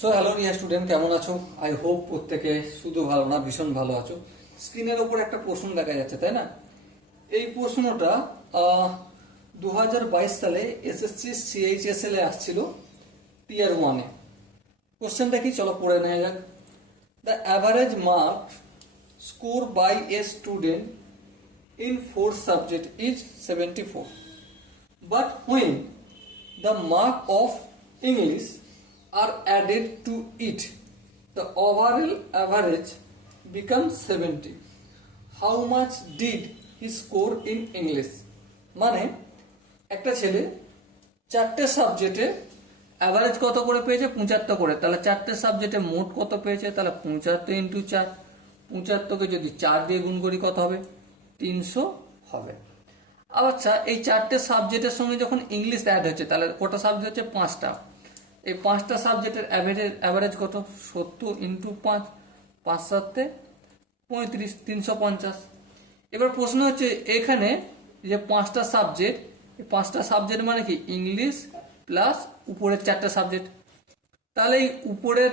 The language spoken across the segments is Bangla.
সো হ্যালো ডিয়ার স্টুডেন্ট, কেমন আছো? আই হোপ প্রত্যেকে শুধু ভালো না, ভীষণ ভালো আছো। স্ক্রিনের ওপর একটা প্রশ্ন দেখা যাচ্ছে, তাই না? এই প্রশ্নটা 2022 সালে এসএসসি সিএইচএসএল এ আসছিল, টিয়ার 1-এ। কোশ্চেনটা কি, চলো পড়ে নেওয়া যাক। The average mark score by a student in 4 subject is 74, but when the mark of English are added to it, the overall average becomes 70. How much did he score in English? মানে একটা ছেলে চারটে সাবজেক্টে অ্যাভারেজ কত করে পেয়েছে? 75 করে। তাহলে চারটে সাবজেক্টে মোট কত পেয়েছে? তাহলে 75 ইন্টু 4, 75কে যদি 4 দিয়ে গুণ করি কত হবে? 300 হবে। আচ্ছা, এই চারটে সাবজেক্টের সঙ্গে যখন ইংলিশ অ্যাড হচ্ছে, তাহলে কটা সাবজেক্ট হচ্ছে? 5টা। এই 5টা সাবজেক্টের অ্যাভারেজ কত? 70 ইন্টু 5, 5 7 35, 350। এবার প্রশ্ন হচ্ছে এখানে যে 5টা সাবজেক্ট, এই 5টা সাবজেক্ট মানে কি? ইংলিশ প্লাস উপরের 4টা সাবজেক্ট। তাহলে এই উপরের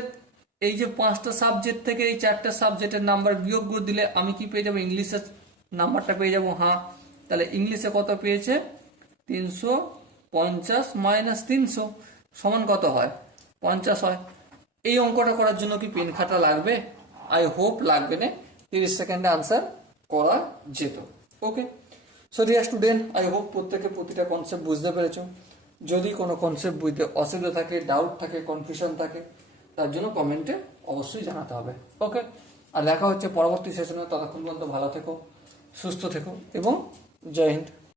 এই যে 5টা সাবজেক্ট থেকে এই 4টা সাবজেক্টের নাম্বার বিয়োগ করে দিলে আমি কি পেয়ে যাবো? ইংলিশের নাম্বারটা পেয়ে যাবো। হ্যাঁ, তাহলে ইংলিশে কত পেয়েছে? 350 মাইনাস 300 সমান কত হয়? 50 হয়। এই অঙ্কটা করার জন্য কি পেন খাতা লাগবে? আই হোপ লাগবে না, 30 সেকেন্ডে আনসার করা যেত। Okay, so dear student, I hope প্রত্যেকে প্রতিটা কনসেপ্ট বুঝতে পেরেছো। যদি কোনো কনসেপ্ট বুঝতে অসুবিধা থাকে, ডাউট থাকে, কনফিউশন থাকে, তার জন্য কমেন্টে অবশ্যই জানাতে হবে। ওকে, আর দেখা হচ্ছে পরবর্তী সেশনে। ততক্ষণ পর্যন্ত ভালো থেকো, সুস্থ থেকো এবং জয় হিন্দ।